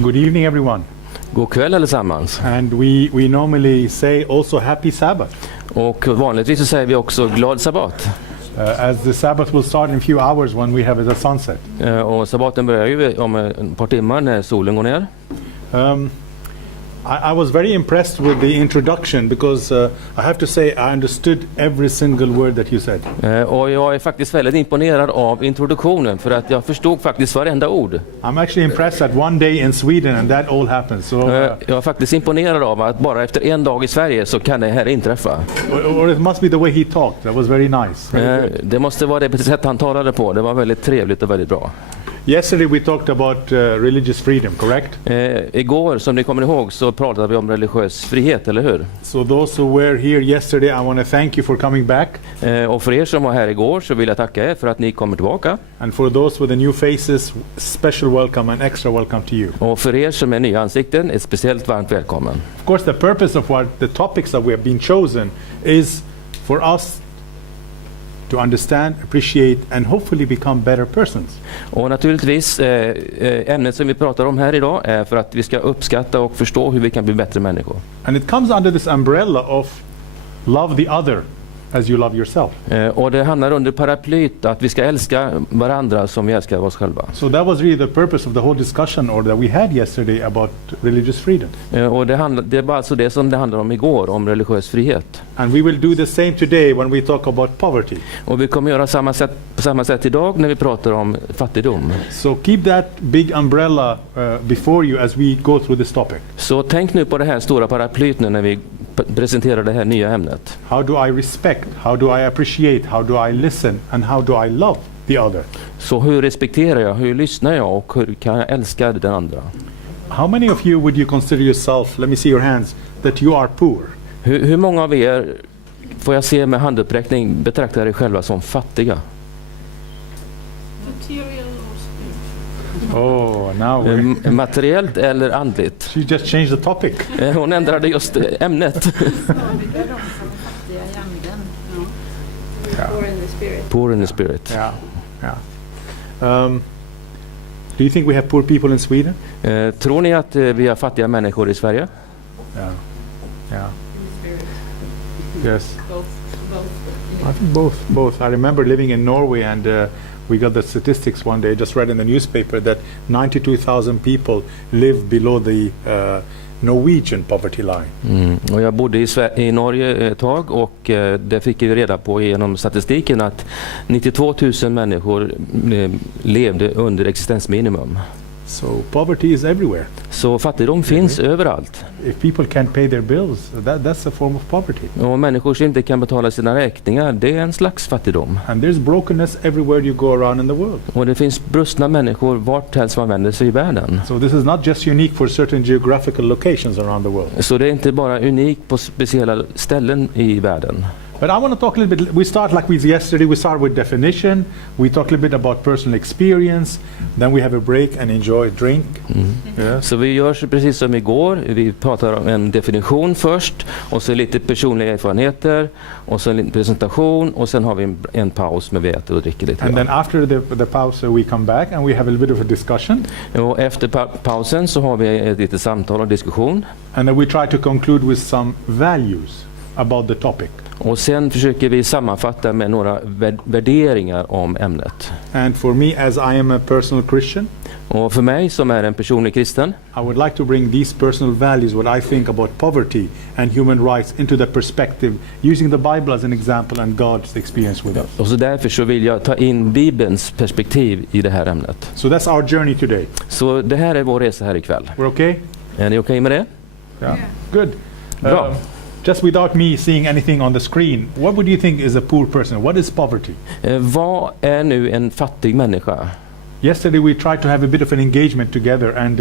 Good evening, everyone. God kväll allesammans. And we normally say also happy Sabbath. Och vanligtvis så säger vi också glad sabbat. As the Sabbath will start in a few hours when we have the sunset. Och sabbaten börjar ju om ett par timmar när solen går ner. I was very impressed with the introduction because I have to say I understood every single word that you said. Och jag är faktiskt väldigt imponerad av introduktionen för att jag förstod faktiskt varenda ord. I'm actually impressed that one day in Sweden and that all happens. So, jag är faktiskt imponerad av att bara efter en dag i Sverige så kan det här inträffa. Or it must be the way he talked. That was very nice. Det måste vara det sätt han talade på. Det var väldigt trevligt och väldigt bra. Yesterday we talked about religious freedom, correct? Igår, som ni kommer ihåg, så pratade vi om religiös frihet, eller hur? So those who were here yesterday, I want to thank you for coming back. Och för er som var här igår så vill jag tacka er för att ni kommer tillbaka. And for those with the new faces, special welcome and extra welcome to you. Och för er som är nya ansikten, ett speciellt varmt välkommen. Of course, the purpose of what the topics that we have been chosen is for us to understand, appreciate and hopefully become better persons. Och naturligtvis ämnet som vi pratar om här idag är för att vi ska uppskatta och förstå hur vi kan bli bättre människor. And it comes under this umbrella of love the other as you love yourself. Och det handlar under paraplyt att vi ska älska varandra som vi älskar oss själva. So that was really the purpose of the whole discussion or that we had yesterday about religious freedom. Och det var alltså det som det handlade om igår, om religiös frihet. And we will do the same today when we talk about poverty. Och vi kommer göra på samma sätt idag när vi pratar om fattigdom. So keep that big umbrella before you as we go through this topic. Så tänk nu på det här stora paraplyt nu när vi presenterar det här nya ämnet. How do I respect? How do I appreciate? How do I listen? And how do I love the other? Så hur respekterar jag? Hur lyssnar jag? Och hur kan jag älska den andra? How many of you would you consider yourself, let me see your hands, that you are poor? Hur många av er, får jag se med handuppräckning, betraktar er själva som fattiga? Oh, now materiellt eller andligt? she just changed the topic. Hon ändrade just ämnet. Poor in the spirit. Yeah. Do you think we have poor people in Sweden? Tror ni att vi har fattiga människor i Sverige? Yeah. Yes. I think both. I remember living in Norway and we got the statistics one day. I just read in the newspaper that 92,000 people live below the Norwegian poverty line. Och jag bodde i Norge ett tag och det fick vi reda på genom statistiken att 92 000 människor levde under existensminimum. So poverty is everywhere. Så fattigdom finns överallt. If people can't pay their bills, that's a form of poverty. Och människor som inte kan betala sina räkningar, det är en slags fattigdom. And there's brokenness everywhere you go around in the world. Och det finns brustna människor vart helst man vänder sig i världen. So this is not just unique for certain geographical locations around the world. Så det är inte bara unikt på speciella ställen i världen. But I want to talk a little bit, we start like we did yesterday, we start with definition, we talk a little bit about personal experience, then we have a break and enjoy a drink. Yes. Så vi gör precis som igår, vi pratar om en definition först, och så lite personliga erfarenheter, och så en presentation, och sen har vi en paus med vi äter och dricker lite. And then after the pause we come back and we have a little bit of a discussion. Och efter pausen så har vi ett litet samtal och diskussion. And then we try to conclude with some values about the topic. Och sen försöker vi sammanfatta med några värderingar om ämnet. And for me as I am a personal Christian, och för mig som är en personlig kristen, I would like to bring these personal values, what I think about poverty and human rights, into that perspective, using the Bible as an example and God's experience with us. Och så därför så vill jag ta in Bibelns perspektiv i det här ämnet. So that's our journey today. Så det här är vår resa här ikväll. We're okay? Är ni okej med det? Yeah. Good. Bra. Just without me seeing anything on the screen, what would you think is a poor person? What is poverty? Vad är nu en fattig människa? Yesterday we tried to have a bit of an engagement together and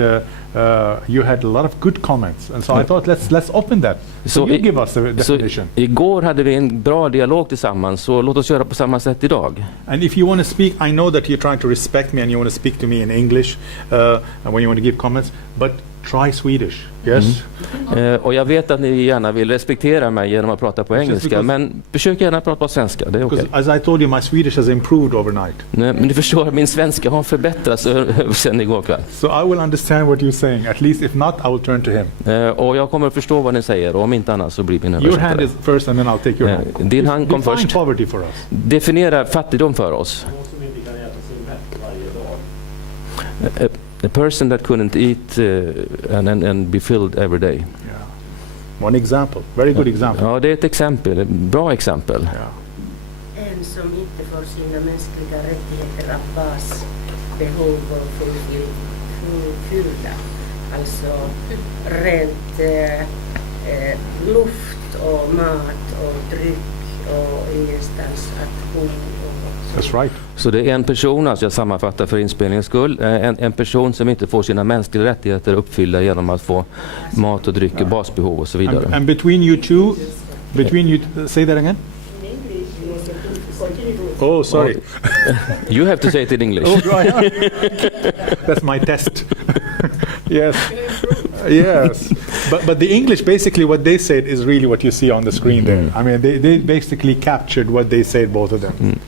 you had a lot of good comments. And so I thought let's open that. So you give us the definition. Så igår hade vi en bra dialog tillsammans, så låt oss göra på samma sätt idag. And if you want to speak, I know that you're trying to respect me and you want to speak to me in English when you want to give comments, but Try Swedish. Yes. Och jag vet att ni gärna vill respektera mig genom att prata på It's just engelska, because- men försök gärna prata på svenska, det är okej. Because as I told you, my Swedish has improved overnight. Nej, men du förstår, min svenska har förbättrats sen igår kväll. So I will understand what you're saying. At least if not, I will turn to him. Och jag kommer att förstå vad ni säger, och om inte annat så blir min Your hand översättare. is first and then I'll take your hand. Din hand kom Define först. poverty for us. Definiera fattigdom för oss. A person that couldn't eat and be filled every day. Yeah. One example. Very good example. Ja, det är ett exempel, ett bra exempel. Yeah. En som inte får sina mänskliga rättigheter av basbehov och fyllda. Alltså rent luft och mat och dryck och ingenstans att bo. That's right. Så det är en person, alltså jag sammanfattar för inspelningens skull, en person som inte får sina mänskliga rättigheter uppfyllda genom att få mat och dryck och basbehov och så vidare. And between you two, say that again? Oh, sorry. You have to say it in English. Oh, do I have? That's my test. Yes. Yes. But the English, basically what they said is really what you see on the screen there. I mean, they basically captured what they said, both of them.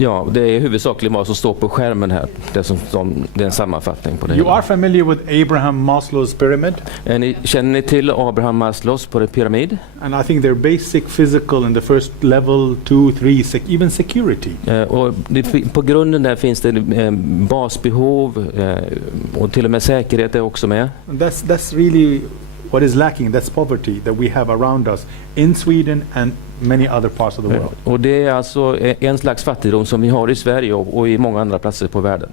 Ja, det är huvudsakligen vad som står på skärmen här. Det är en sammanfattning på det You hela. are familiar with Abraham Maslow's pyramid? Känner ni till Abraham Maslows på pyramid? And I think they're basic physical in the first level, 2, 3, even security. Och på grunden där finns det basbehov och till och med säkerhet är också med. That's really what is lacking. That's poverty that we have around us in Sweden and many other parts of the world. Och det är alltså en slags fattigdom som vi har i Sverige och i många andra platser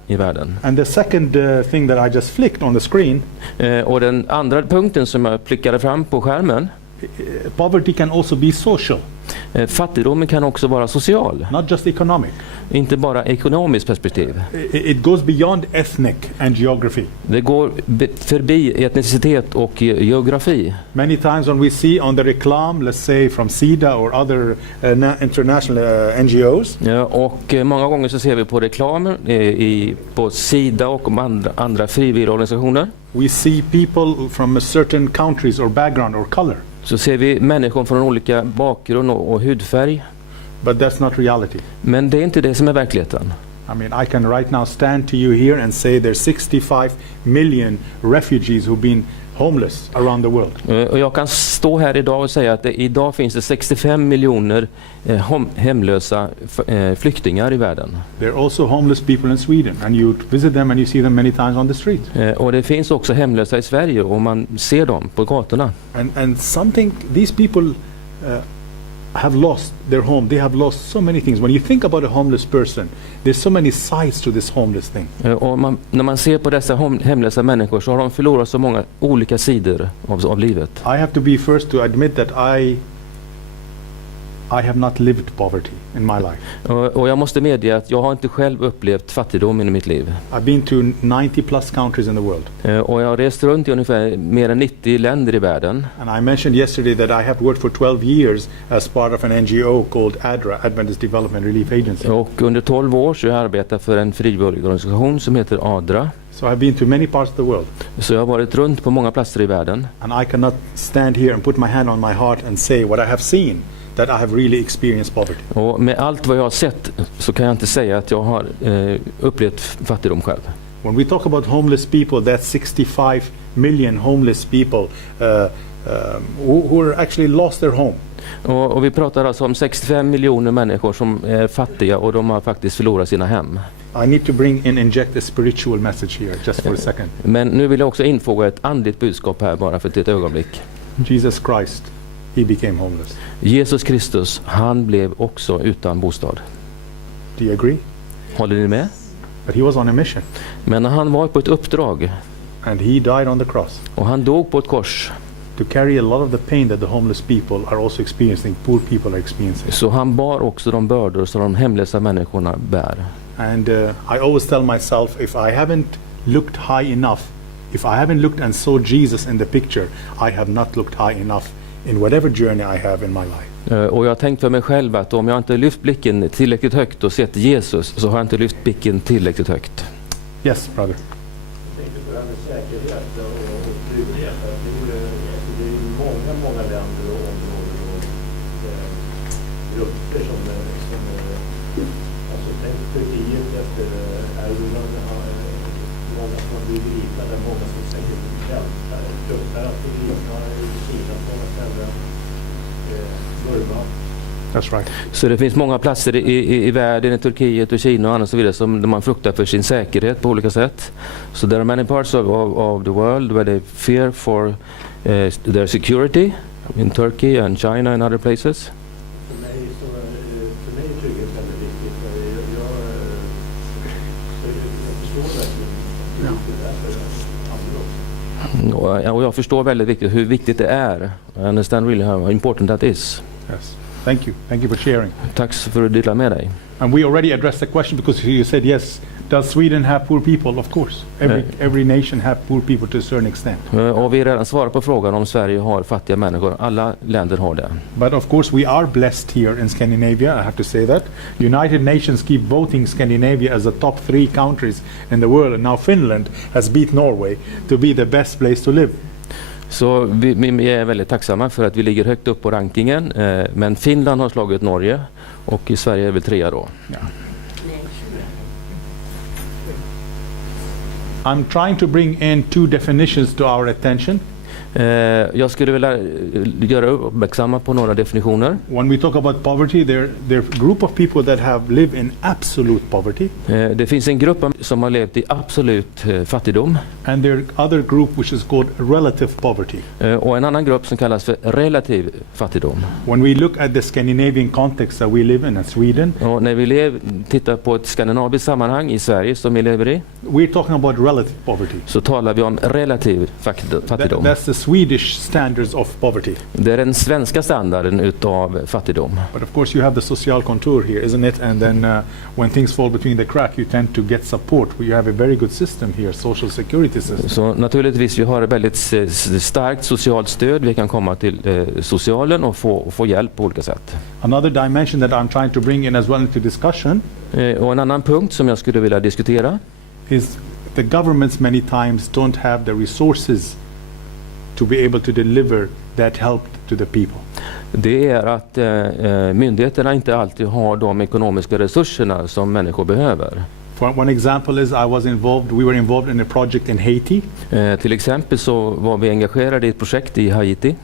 i världen. And the second thing that I just flicked on the screen, Och den andra punkten som jag plickade fram på skärmen, poverty can also be social, fattigdomen kan också vara social, not just economic. inte bara ekonomiskt perspektiv. It goes beyond ethnic and geography. Det går förbi etnicitet och geografi. Many times when we see on the reclam, let's say from SIDA or other international NGOs, Ja, och många gånger så ser vi på reklamen på SIDA och andra frivilligorganisationer. we see people from a certain countries or background or color. Så ser vi människor från olika bakgrund och hudfärg. But that's not reality. Men det är inte det som är verkligheten. I mean, I can right now stand to you here and say there's 65 million refugees who've been homeless around the world. Och jag kan stå här idag och säga att idag finns det 65 miljoner hemlösa flyktingar i världen. There are also homeless people in Sweden, and you visit them and you see them many times on the street. Och det finns också hemlösa i Sverige och man ser dem på gatorna. And something, these people have lost their home. They have lost so many things. When you think about a homeless person, there's so many sides to this homeless thing. Och när man ser på dessa hemlösa människor så har de förlorat så många olika sidor av livet. I have to be first to admit that I have not lived poverty in my life. Och jag måste medge att jag har inte själv upplevt fattigdom i mitt liv. I've been to 90 plus countries in the world. Och jag har rest runt i ungefär mer än 90 länder i världen. And I mentioned yesterday that I have worked for 12 years as part of an NGO called ADRA, Adventist Development Relief Agency. Och under 12 år så har jag arbetat för en frivilligorganisation som heter ADRA. So I've been to many parts of the world. Så jag har varit runt på många platser i världen. And I cannot stand here and put my hand on my heart and say what I have seen, that I have really experienced poverty. Och med allt vad jag har sett så kan jag inte säga att jag har upplevt fattigdom själv. When we talk about homeless people, that's 65 million homeless people who are actually lost their home. Och vi pratar alltså om 65 miljoner människor som är fattiga och de har faktiskt förlorat sina hem. I need to inject a spiritual message here, just for a second. Men nu vill jag också infoga ett andligt budskap här bara för ett ögonblick. Jesus Christ, he became homeless. Jesus Kristus, han blev också utan bostad. Do you agree? Håller ni med? But he was on a mission, Men han var på ett uppdrag and he died on the cross och han dog på ett kors. to carry a lot of the pain that the homeless people are also experiencing, poor people are experiencing. Så han bar också de bördor som de hemlösa människorna bär. And I always tell myself, if I haven't looked high enough, if I haven't looked and saw Jesus in the picture, I have not looked high enough in whatever journey I have in my life. Och jag har tänkt för mig själv att om jag inte lyft blicken tillräckligt högt och sett Jesus så har jag inte lyft blicken tillräckligt högt. Yes, brother. det här med säkerhet och trygghet. Det är många länder och områden och grupper som alltså tänk Turkiet efter Erdogan, många som har blivit gripna, där många som säkert väntar, fruktar att bli gripna i Kina på många ställen, Burma. That's right. Så det finns många platser i världen, i Turkiet och Kina och annat så vidare, som man fruktar för sin säkerhet på olika sätt. So there are many parts of the world where they fear for their security, in Turkey and China and other places. För mig är trygghet väldigt viktigt. Jag förstår verkligen hur viktigt det är för andra också. Och jag förstår väldigt viktigt hur viktigt det är. I understand really how important that is. Yes. Thank you for sharing. Tack för att dela med dig. And we already addressed the question because you said yes. Does Sweden have poor people? Of course. Every nation have poor people to a certain extent. Och vi har redan svarat på frågan om Sverige har fattiga människor. Alla länder har det. But of course we are blessed here in Scandinavia, I have to say that. United Nations keep voting Scandinavia as the top 3 countries in the world, and now Finland has beat Norway to be the best place to live. Så vi är väldigt tacksamma för att vi ligger högt upp på rankingen. Men Finland har slagit Norge och i Sverige är väl 3 då. Yeah. I'm trying to bring in 2 definitions to our attention. Jag skulle vilja göra uppmärksamma på några definitioner. When we talk about poverty, there are a group of people that have lived in absolute poverty. Det finns en grupp som har levt i absolut fattigdom. And there are other group which is called relative poverty. Och en annan grupp som kallas för relativ fattigdom. When we look at the Scandinavian context that we live in Sweden, Och när vi tittar på ett skandinaviskt sammanhang i Sverige som vi lever i, we're talking about relative poverty. så talar vi om relativ fattigdom. That's the Swedish standards of poverty. Det är den svenska standarden utav fattigdom. But of course you have the social contour here, isn't it? And then when things fall between the crack, you tend to get support. You have a very good system here, social security system. Så naturligtvis vi har ett väldigt starkt socialt stöd. Vi kan komma till socialen och få hjälp på olika sätt. Another dimension that I'm trying to bring in as well into discussion Och en annan punkt som jag skulle vilja diskutera is the governments many times don't have the resources to be able to deliver that help to the people. Det är att myndigheterna inte alltid har de ekonomiska resurserna som människor behöver. For one example is we were involved in a project in Haiti. Till exempel så var vi engagerade i ett projekt i Haiti.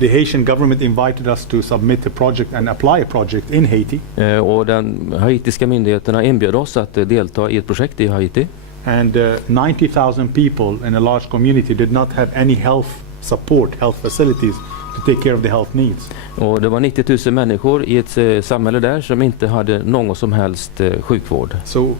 The Haitian government invited us to submit a project and apply a project in Haiti. Och den haitiska myndigheterna inbjöd oss att delta i ett projekt i Haiti. And 90,000 people in a large community did not have any health facilities to take care of the health needs. Och det var 90 000 människor i ett samhälle där som inte hade någon som helst sjukvård. So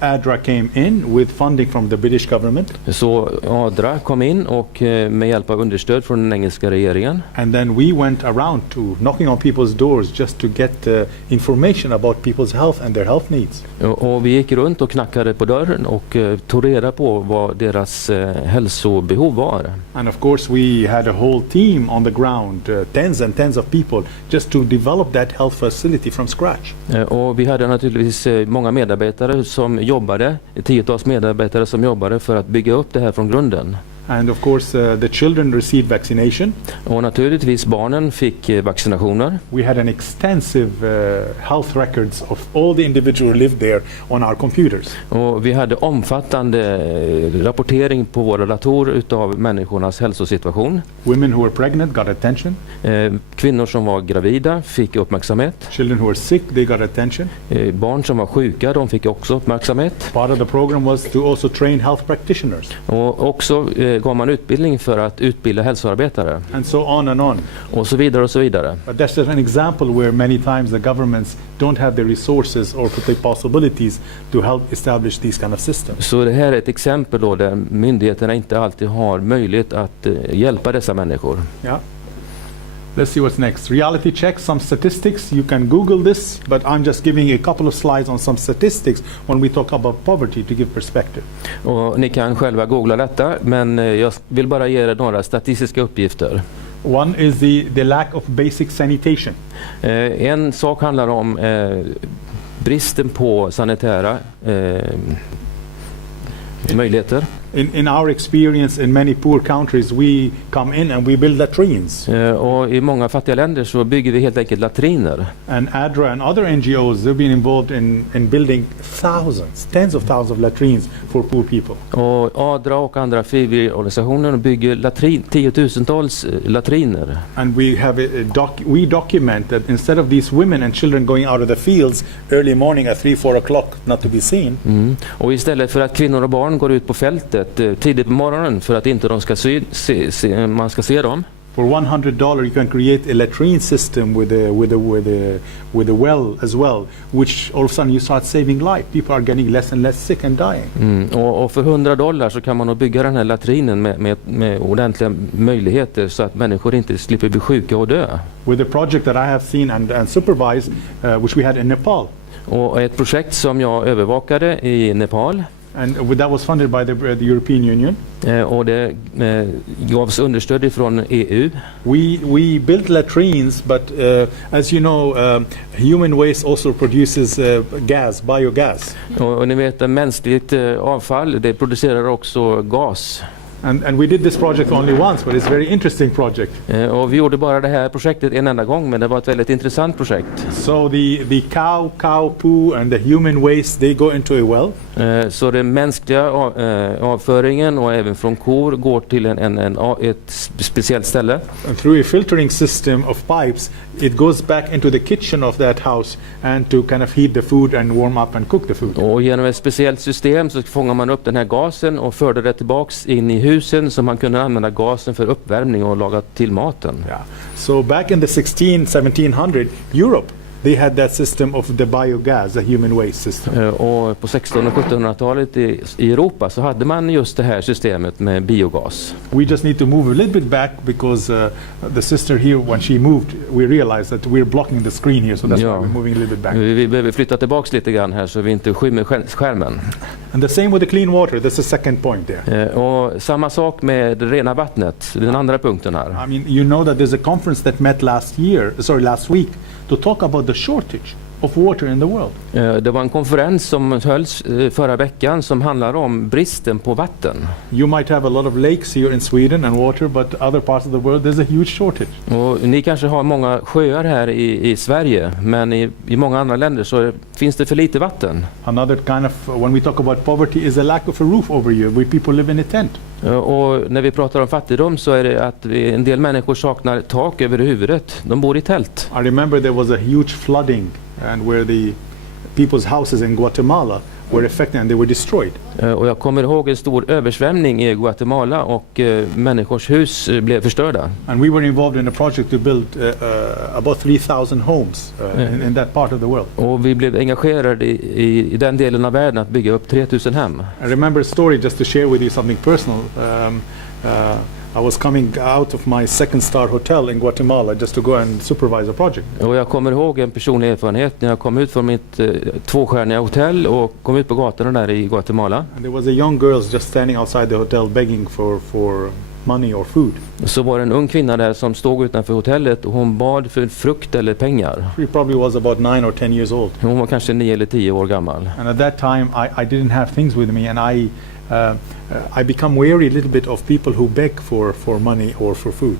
ADRA came in with funding from the British government. Så ADRA kom in och med hjälp av understöd från den engelska regeringen. And then we went around to knocking on people's doors just to get information about people's health and their health needs. Och vi gick runt och knackade på dörren och tog reda på vad deras hälsobehov var. And of course we had a whole team on the ground, tens and tens of people, just to develop that health facility from scratch. Och vi hade naturligtvis många medarbetare som jobbade, 10-tals medarbetare som jobbade för att bygga upp det här från grunden. And of course the children received vaccination. Och naturligtvis barnen fick vaccinationer. We had an extensive health records of all the individuals who lived there on our computers. Och vi hade omfattande rapportering på våra datorer utav människornas hälsosituation. Women who were pregnant got attention. Kvinnor som var gravida fick uppmärksamhet. Children who were sick, they got attention. Barn som var sjuka, de fick också uppmärksamhet. Part of the program was to also train health practitioners. Och också gav man utbildning för att utbilda hälsoarbetare. And so on and on. Och så vidare och så vidare. But that's just an example where many times the governments don't have the resources or the possibilities to help establish these kind of systems. Så det här är ett exempel då där myndigheterna inte alltid har möjlighet att hjälpa dessa människor. Yeah. Let's see what's next. Reality check, some statistics. You can Google this, but I'm just giving a couple of slides on some statistics when we talk about poverty to give perspective. Och ni kan själva googla detta, men jag vill bara ge er några statistiska uppgifter. One is the lack of basic sanitation. En sak handlar om bristen på sanitära möjligheter. In our experience in many poor countries, we come in and we build latrines. Och i många fattiga länder så bygger vi helt enkelt latriner. And ADRA and other NGOs, they've been involved in building tens of thousands of latrines for poor people. Och ADRA och andra frivilligorganisationer bygger tiotusentals latriner. And we document that instead of these women and children going out of the fields early morning at 3-4 o'clock not to be seen. Och istället för att kvinnor och barn går ut på fältet tidigt på morgonen för att inte de ska man ska se dem. For $100 you can create a latrine system with a well as well, which all of a sudden you start saving life. People are getting less and less sick and dying. Och för $100 så kan man då bygga den här latrinen med ordentliga möjligheter så att människor inte slipper bli sjuka och dö. With a project that I have seen and supervised, which we had in Nepal. Och ett projekt som jag övervakade i Nepal. And that was funded by the European Union. Och det gavs understöd ifrån EU. We built latrines, but as you know, human waste also produces biogas. Och ni vet, mänskligt avfall, det producerar också gas. And we did this project only once, but it's a very interesting project. Och vi gjorde bara det här projektet en enda gång, men det var ett väldigt intressant projekt. So the cow poo and the human waste, they go into a well. Så den mänskliga avföringen och även från kor går till ett speciellt ställe. And through a filtering system of pipes, it goes back into the kitchen of that house and to kind of heat the food and warm up and cook the food. Och genom ett speciellt system så fångar man upp den här gasen och förde det tillbaks in i husen så man kunde använda gasen för uppvärmning och laga till maten. Yeah. So back in the 1700 Europe, they had that system of the biogas, the human waste system. Och på 1600- och 1700-talet i Europa så hade man just det här systemet med biogas. We just need to move a little bit back because the sister here, when she moved, we realized that we're blocking the screen here, so that's why we're moving a little bit back. Vi behöver flytta tillbaks lite grann här så vi inte skymmer skärmen. And the same with the clean water, that's the second point there. Och samma sak med det rena vattnet, den andra punkten här. I mean, you know that there's a conference that met last week to talk about the shortage of water in the world. Det var en konferens som hölls förra veckan som handlar om bristen på vatten. You might have a lot of lakes here in Sweden and water, but other parts of the world there's a huge shortage. Och ni kanske har många sjöar här i Sverige, men i många andra länder så finns det för lite vatten. Another kind of, when we talk about poverty, is a lack of a roof over you, where people live in a tent. Och när vi pratar om fattigdom så är det att en del människor saknar tak över huvudet. De bor i tält. I remember there was a huge flooding and where the people's houses in Guatemala were affected and they were destroyed. Och jag kommer ihåg en stor översvämning i Guatemala och människors hus blev förstörda. And we were involved in a project to build about 3,000 homes in that part of the world. Och vi blev engagerade i den delen av världen att bygga upp 3000 hem. I remember a story, just to share with you something personal. I was coming out of my second-star hotel in Guatemala just to go and supervise a project. Och jag kommer ihåg en personlig erfarenhet när jag kom ut från mitt tvåstjärniga hotell och kom ut på gatorna där i Guatemala. And there was a young girl just standing outside the hotel begging for money or food. Så var det en ung kvinna där som stod utanför hotellet och hon bad för frukt eller pengar. She probably was about 9 or 10 years old. Hon var kanske 9 eller 10 år gammal. And at that time I didn't have things with me, and I become wary a little bit of people who beg for money or for food.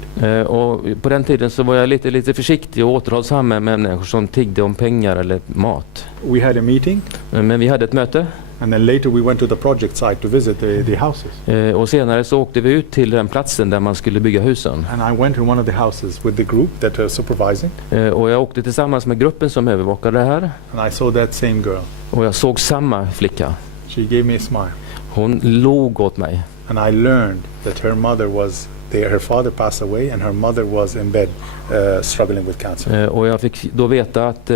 Och på den tiden så var jag lite försiktig och återhållsam med människor som tiggde om pengar eller mat. We had a meeting. Men vi hade ett möte. And then later we went to the project site to visit the houses. Och senare så åkte vi ut till den platsen där man skulle bygga husen. And I went to one of the houses with the group that was supervising. Och jag åkte tillsammans med gruppen som övervakade det här. And I saw that same girl. Och jag såg samma flicka. She gave me a smile. Hon log åt mig. And I learned that her mother was there. Her father passed away and her mother was in bed struggling with cancer. Och jag fick då veta att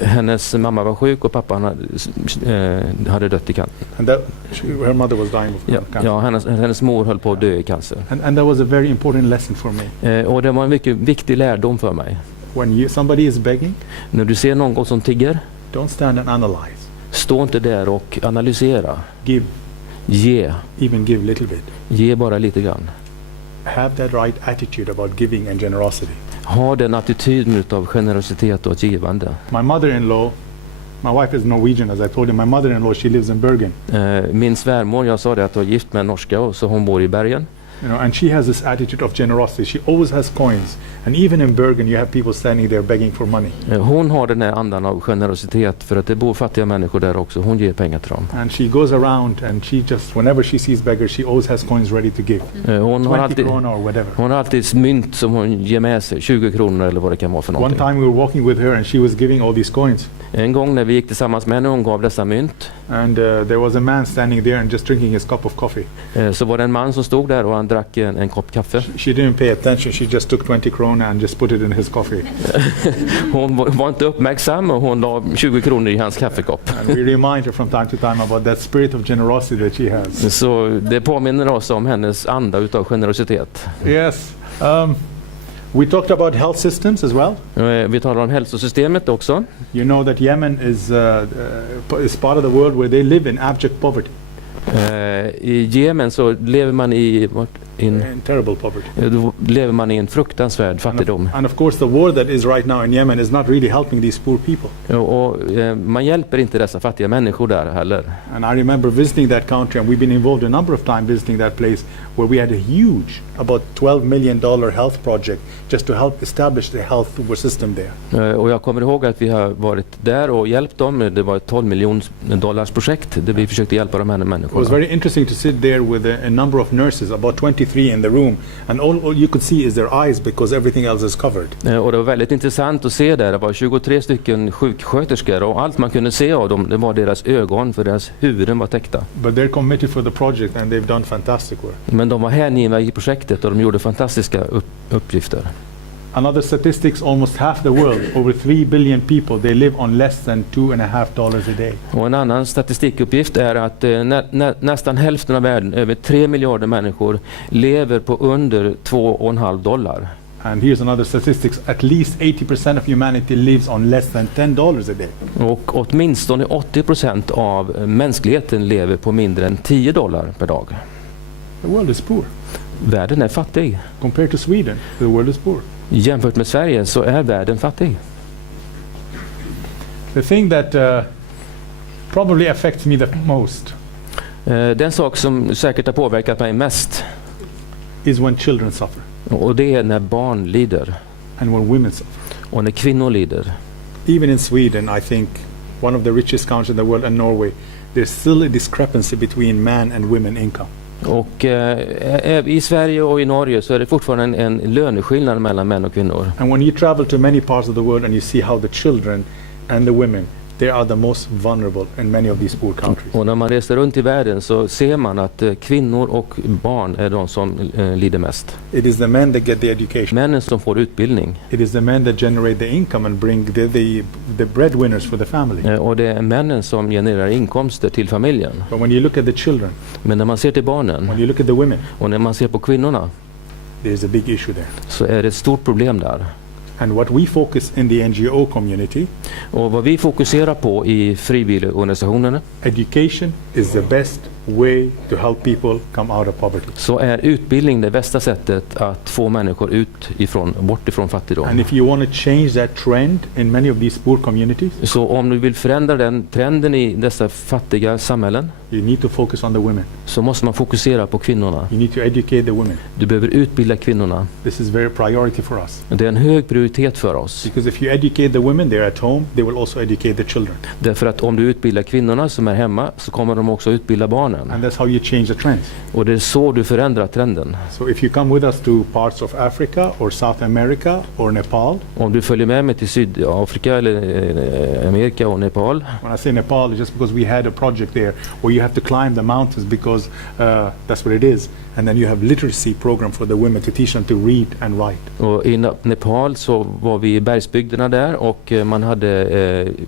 hennes mamma var sjuk och pappan hade dött i cancer. And her mother was dying of cancer. Ja, hennes mor höll på att dö i cancer. And that was a very important lesson for me. Och det var en mycket viktig lärdom för mig. When somebody is begging, när du ser någon som tigger, don't stand and analyze. Stå inte där och analysera. Give. Ge. Even give little bit. Ge bara lite grann. Have that right attitude about giving and generosity. Ha den attityden utav generositet och givande. My mother-in-law My wife is Norwegian, as I told you. My mother-in-law, she lives in Bergen. Min svärmor, jag sa det att jag är gift med en norska och så hon bor i Bergen. You know, and she has this attitude of generosity. She always has coins. And even in Bergen, you have people standing there begging for money. Hon har den här andan av generositet för att det bor fattiga människor där också. Hon ger pengar till dem. And she goes around and she just, whenever she sees beggars, she always has coins ready to give. Hon har 20 krona or whatever. Hon har alltid mynt som hon ger med sig, 20 kronor eller vad det kan vara för One någonting. time we were walking with her and she was giving all these coins. En gång när vi gick tillsammans med henne och hon gav dessa mynt, And there was a man standing there and just drinking his cup of coffee. så var det en man som stod där och han drack en kopp kaffe. She didn't pay attention. She just took 20 krona and just put it in his coffee. Hon var inte uppmärksam och hon la 20 kronor i hans kaffekopp. And we remind her from time to time about that spirit of generosity that she has. Så det påminner oss om hennes anda utav generositet. Yes. We talked about health systems as well. Vi talar om hälsosystemet också. You know that Yemen is part of the world where they live in abject poverty. I Jemen så lever man i In terrible poverty. då lever man i en fruktansvärd fattigdom. And of course the war that is right now in Yemen is not really helping these poor people. Och man hjälper inte dessa fattiga människor där heller. And I remember visiting that country, and we've been involved a number of times visiting that place, where we had a huge, about $12 million health project just to help establish the health system there. Och jag kommer ihåg att vi har varit där och hjälpt dem. Det var ett $12 miljoner projekt där vi försökte hjälpa de här It was människorna. very interesting to sit there with a number of nurses, about 23 in the room, and all you could see is their eyes because everything else is covered. Och det var väldigt intressant att se där. Det var 23 stycken sjuksköterskor och allt man kunde se av dem, det var deras ögon, för deras huvuden var täckta. But they're committed for the project and they've done fantastic work. Men de var hängivna i projektet och de gjorde fantastiska uppgifter. Another statistics, almost half the world, over 3 billion people, they live on less than $2.50 a day. Och en annan statistikuppgift är att nästan hälften av världen, över 3 miljarder människor, lever på under $2,50. And here's another statistics, at least 80% of humanity lives on less than $10 a day. Och åtminstone 80% av mänskligheten lever på mindre än $10 per dag. The world is poor. Världen är fattig. Compared to Sweden, the world is poor. Jämfört med Sverige så är världen fattig. The thing that probably affects me the most Den sak som säkert har påverkat mig mest, is when children suffer och det är när barn lider and when women suffer. och när kvinnor lider. Even in Sweden, I think one of the richest countries in the world, and Norway, there's still a discrepancy between man and women income. Och i Sverige och i Norge så är det fortfarande en löneskillnad mellan män och kvinnor. And when you travel to many parts of the world and you see how the children and the women, they are the most vulnerable in many of these poor countries. Och när man reser runt i världen så ser man att kvinnor och barn är de som lider mest. It is the men that get the education. Männen som får utbildning. It is the men that generate the income and bring the breadwinners for the family. Och det är männen som genererar inkomster till familjen. But when you look at the children, Men när man ser till barnen when you look at the women, och när man ser på kvinnorna there's a big issue there. så är det ett stort problem där. And what we focus in the NGO community, Och vad vi fokuserar på i frivilligorganisationerna, education is the best way to help people come out of poverty. så är utbildning det bästa sättet att få människor bort ifrån fattigdom. And if you want to change that trend in many of these poor communities, Så om du vill förändra den trenden i dessa fattiga samhällen, you need to focus on the women. så måste man fokusera på kvinnorna. You need to educate the women. Du behöver utbilda kvinnorna. This is very priority for us. Det är en hög prioritet för oss. Because if you educate the women, they're at home, they will also educate the children. Därför att om du utbildar kvinnorna som är hemma så kommer de också utbilda barnen. And that's how you change the trend. Och det är så du förändrar trenden. So if you come with us to parts of Africa or South America or Nepal, Om du följer med mig till Sydafrika eller Amerika och Nepal. when I say Nepal, it's just because we had a project there where you have to climb the mountains because that's what it is. And then you have literacy program for the women to teach them to read and write. Och i Nepal så var vi i bergsbygderna där och man hade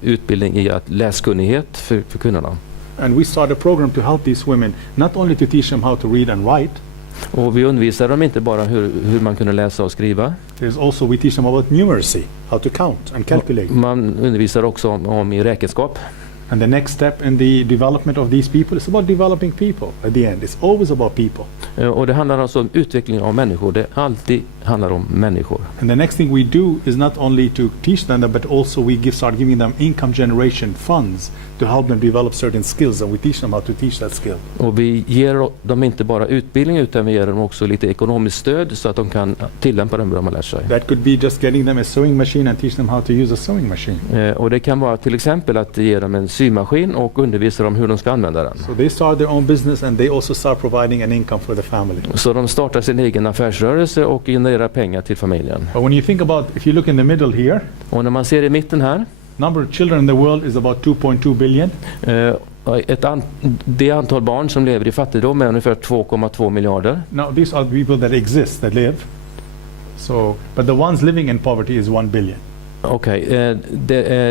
utbildning i läskunnighet för kvinnorna. And we started a program to help these women, not only to teach them how to read and write. Och vi undervisar dem inte bara hur man kunde läsa och skriva. There's also, we teach them about numeracy, how to count and calculate. Man undervisar också om i räkenskap. And the next step in the development of these people is about developing people at the end. It's always about people. Och det handlar alltså om utveckling av människor. Det alltid handlar om människor. And the next thing we do is not only to teach them that, but also we start giving them income generation funds to help them develop certain skills, and we teach them how to teach that skill. Och vi ger dem inte bara utbildning utan vi ger dem också lite ekonomiskt stöd så att de kan tillämpa det de har lärt sig. That could be just getting them a sewing machine and teach them how to use a sewing machine. Och det kan vara till exempel att ge dem en symaskin och undervisa dem hur de ska använda den. So they start their own business and they also start providing an income for the family. Så de startar sin egen affärsrörelse och genererar pengar till familjen. But when you think about, if you look in the middle here, Och när man ser i mitten här, number of children in the world is about 2.2 billion. det antal barn som lever i fattigdom är ungefär 2,2 miljarder. Now these are the people that exist, that live. So, but the ones living in poverty is 1 billion. Okej,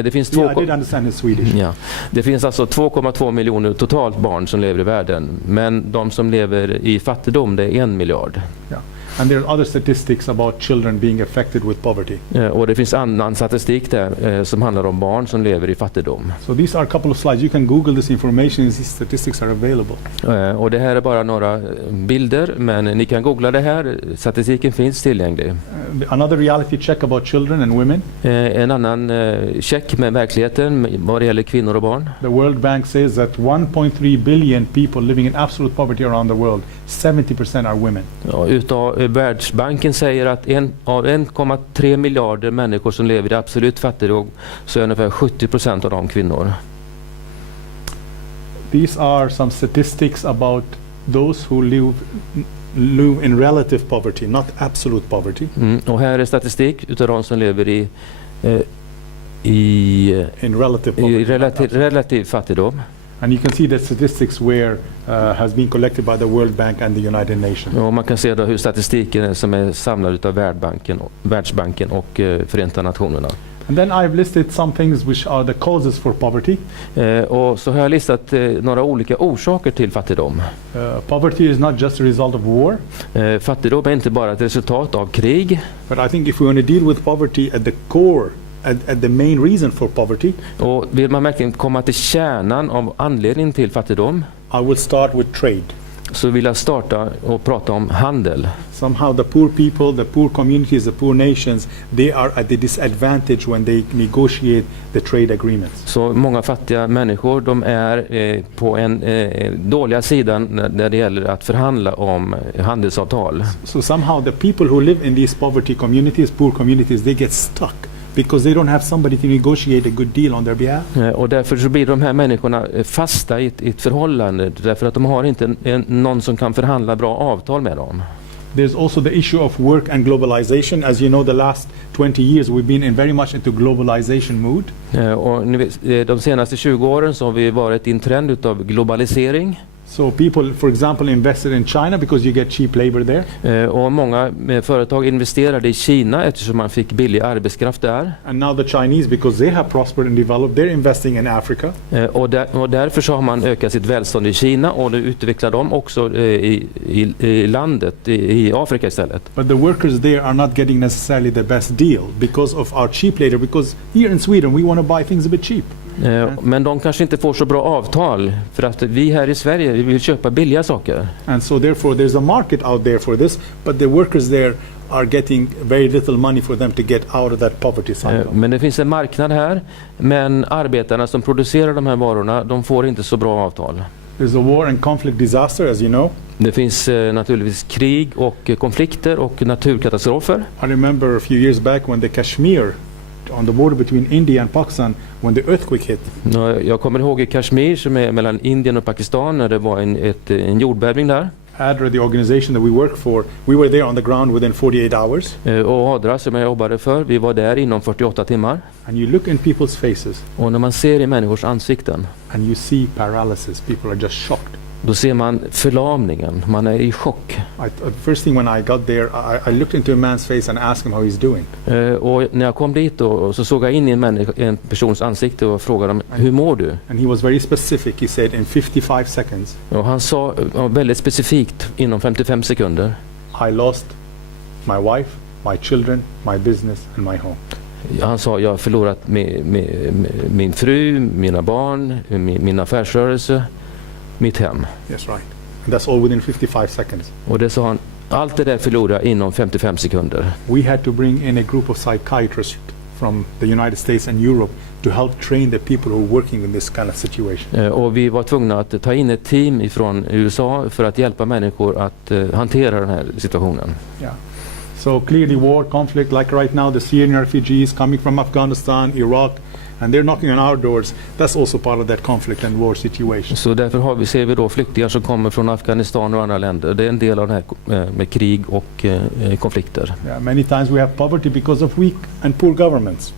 det finns Yeah, I did understand in Swedish. Ja, det finns alltså 2,2 miljoner totalt barn som lever i världen, men de som lever i fattigdom det är 1 miljard. Yeah. And there are other statistics about children being affected with poverty. Och det finns annan statistik där som handlar om barn som lever i fattigdom. So these are a couple of slides. You can Google this information. These statistics are available. Och det här är bara några bilder, men ni kan googla det här. Statistiken finns tillgänglig. Another reality check about children and women. En annan check med verkligheten vad det gäller kvinnor och barn. The World Bank says that 1.3 billion people living in absolute poverty around the world, 70% are women. Ja, utav Världsbanken säger att av 1,3 miljarder människor som lever i absolut fattigdom så är ungefär 70% av dem kvinnor. These are some statistics about those who live in relative poverty, not absolute poverty. Och här är statistik utav de som lever i relativ fattigdom. And you can see the statistics where has been collected by the World Bank and the United Nations. Och man kan se då hur statistiken är som är samlad utav Världsbanken och Förenta Nationerna. And then I've listed some things which are the causes for poverty. Och så har jag listat några olika orsaker till fattigdom. Poverty is not just a result of war. Fattigdom är inte bara ett resultat av krig. But I think if we want to deal with poverty at the core, at the main reason for poverty. Och vill man verkligen komma till kärnan av anledningen till fattigdom, I will start with trade. så vill jag starta och prata om handel. Somehow the poor people, the poor communities, the poor nations, they are at the disadvantage when they negotiate the trade agreements. Så många fattiga människor, de är på en dåliga sidan när det gäller att förhandla om handelsavtal. So somehow the people who live in these poverty communities, poor communities, they get stuck. Because they don't have somebody to negotiate a good deal on their behalf. Och därför så blir de här människorna fasta i ett förhållande därför att de har inte någon som kan förhandla bra avtal med dem. There's also the issue of work and globalization. As you know, the last 20 years we've been very much into globalization mood. Och ni vet, de senaste 20 åren så har vi varit i en trend utav globalisering. So people, for example, invested in China because you get cheap labor there. Och många företag investerade i Kina eftersom man fick billig arbetskraft där. And now the Chinese, because they have prospered and developed, they're investing in Africa. Och därför så har man ökat sitt välstånd i Kina och det utvecklar dem också i landet, i Afrika istället. But the workers there are not getting necessarily the best deal because of our cheap labor, because here in Sweden we want to buy things a bit cheap. Men de kanske inte får så bra avtal för att vi här i Sverige vi vill köpa billiga saker. And so therefore there's a market out there for this, but the workers there are getting very little money for them to get out of that poverty cycle. Men det finns en marknad här, men arbetarna som producerar de här varorna, de får inte så bra avtal. There's a war and conflict disaster, as you know. Det finns naturligtvis krig och konflikter och naturkatastrofer. I remember a few years back when the Kashmir on the border between India and Pakistan, when the earthquake hit. Jag kommer ihåg i Kashmir som är mellan Indien och Pakistan när det var en jordbävning där. ADRA, the organization that we work for, we were there on the ground within 48 hours. Och ADRA som jag jobbade för, vi var där inom 48 timmar. And you look in people's faces. Och när man ser i människors ansikten. And you see paralysis. People are just shocked. Då ser man förlamningen, man är i chock. First thing when I got there, I looked into a man's face and asked him how he's doing. Och när jag kom dit då, så såg jag in i en persons ansikte och frågade dem, hur mår du? And he was very specific. He said in 55 seconds. Och han sa väldigt specifikt inom 55 sekunder. I lost my wife, my children, my business and my home. Han sa, jag har förlorat min fru, mina barn, min affärsrörelse, mitt hem. Yes, right. And that's all within 55 seconds. Och det sa han, allt det där förlorade inom 55 sekunder. We had to bring in a group of psychiatrists from the United States and Europe to help train the people who are working in this kind of situation. Och vi var tvungna att ta in ett team ifrån USA för att hjälpa människor att hantera den här situationen. Yeah. So clearly war, conflict, like right now the Syrian refugees coming from Afghanistan, Iraq, and they're knocking on our doors. That's also part of that conflict and war situation. Så därför ser vi då flyktingar som kommer från Afghanistan och andra länder. Det är en del av det här med krig och konflikter. Yeah, many times we have poverty because of weak and poor governments.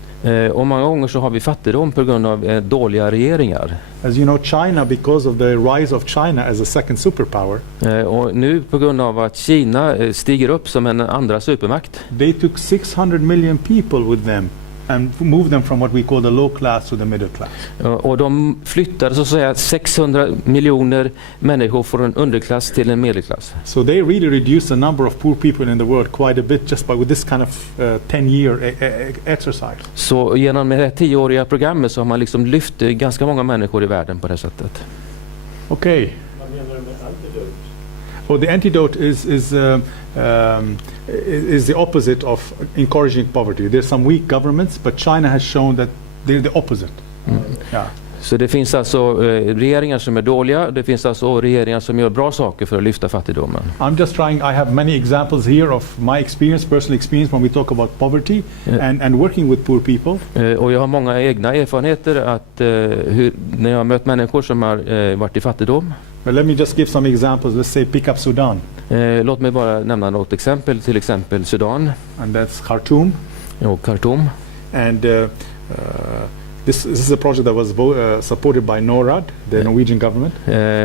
Och många gånger så har vi fattigdom på grund av dåliga regeringar. As you know, China, because of the rise of China as a second superpower, och nu på grund av att Kina stiger upp som en andra supermakt. they took 600 million people with them and moved them from what we call the low class to the middle class. Och de flyttade så att säga 600 miljoner människor från en underklass till en medelklass. So they really reduced the number of poor people in the world quite a bit just with this kind of 10-year exercise. Så genom det här 10-åriga programmet så har man liksom lyft ganska många människor i världen på det sättet. Okay. Vad menar du med antidote? Well, the antidote is the opposite of encouraging poverty. There's some weak governments, but China has shown that they're the opposite. Yeah. Så det finns alltså regeringar som är dåliga, det finns alltså regeringar som gör bra saker för att lyfta fattigdomen. I'm just trying, I have many examples here of my experience, personal experience when we talk about poverty and working with poor people. Och jag har många egna erfarenheter att när jag har mött människor som har varit i fattigdom. Well, let me just give some examples. Let's say pick up Sudan. Låt mig bara nämna något exempel, till exempel Sudan. And that's Khartoum. Och Khartoum. And this is a project that was supported by NORAD, the Norwegian government.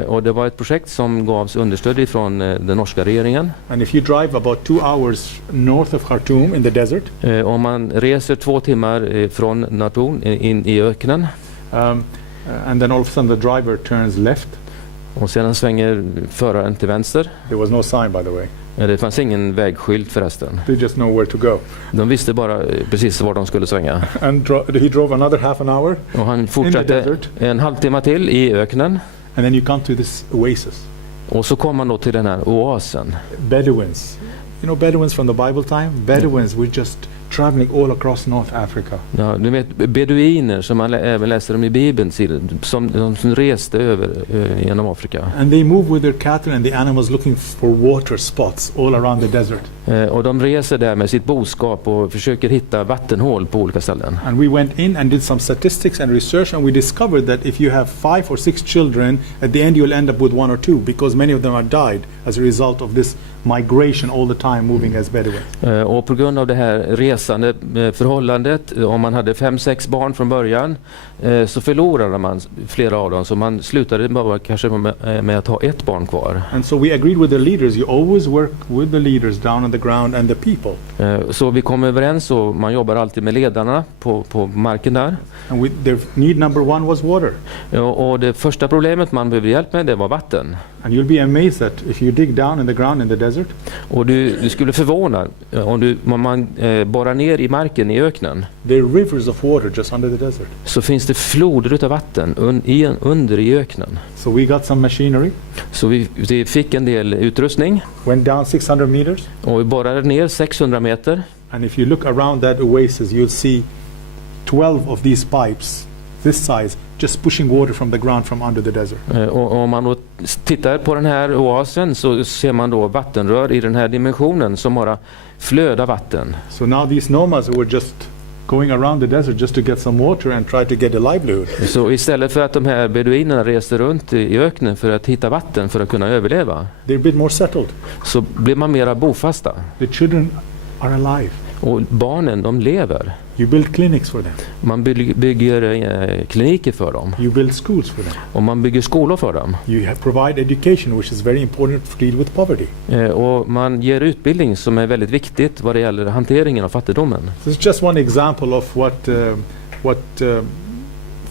Och det var ett projekt som gavs understöd ifrån den norska regeringen. And if you drive about 2 hours north of Khartoum in the desert, om man reser 2 timmar från Khartoum in i öknen, and then all of a sudden the driver turns left. Och sedan svänger föraren till vänster. There was no sign, by the way. Det fanns ingen vägskylt förresten. They just know where to go. De visste bara precis var de skulle svänga. And he drove another half an hour. Och han fortsatte en halvtimme till i öknen. And then you come to this oasis. Och så kom man då till den här oasen. Bedouins. You know Bedouins from the Bible time? Bedouins were just traveling all across North Africa. Ja, du vet beduiner som man även läser om i Bibeln som reste över genom Afrika. And they move with their cattle and the animals looking for water spots all around the desert. Och de reser där med sitt boskap och försöker hitta vattenhål på olika ställen. And we went in and did some statistics and research and we discovered that if you have 5 or 6 children, at the end you'll end up with 1 or 2 because many of them are died as a result of this migration all the time moving as Bedouins. Och på grund av det här resande förhållandet, om man hade 5-6 barn från början, så förlorade man flera av dem, så man slutade bara kanske med att ha 1 barn kvar. And so we agreed with the leaders, you always work with the leaders down on the ground and the people. Så vi kom överens och man jobbar alltid med ledarna på marken där. And their need number 1 was water. Och det första problemet man behövde hjälp med, det var vatten. And you'll be amazed that if you dig down in the ground in the desert. Och du skulle förvåna om man borrar ner i marken i öknen. There are rivers of water just under the desert. Så finns det floder av vatten under i öknen. So we got some machinery. Så vi fick en del utrustning. Went down 600 meters. Och vi borrade ner 600 meter. And if you look around that oasis, you'll see 12 of these pipes, this size, just pushing water from the ground from under the desert. Och om man då tittar på den här oasen så ser man då vattenrör i den här dimensionen som bara flödar vatten. So now these nomads were just going around the desert just to get some water and try to get a livelihood. Så istället för att de här beduinerna reste runt i öknen för att hitta vatten för att kunna överleva, They're a bit more settled. så blir man mera bofasta. The children are alive. Och barnen, de lever. You build clinics for them. Man bygger kliniker för dem. You build schools for them. Och man bygger skolor för dem. You provide education, which is very important to deal with poverty. Och man ger utbildning som är väldigt viktigt vad det gäller hanteringen av fattigdomen. This is just one example of what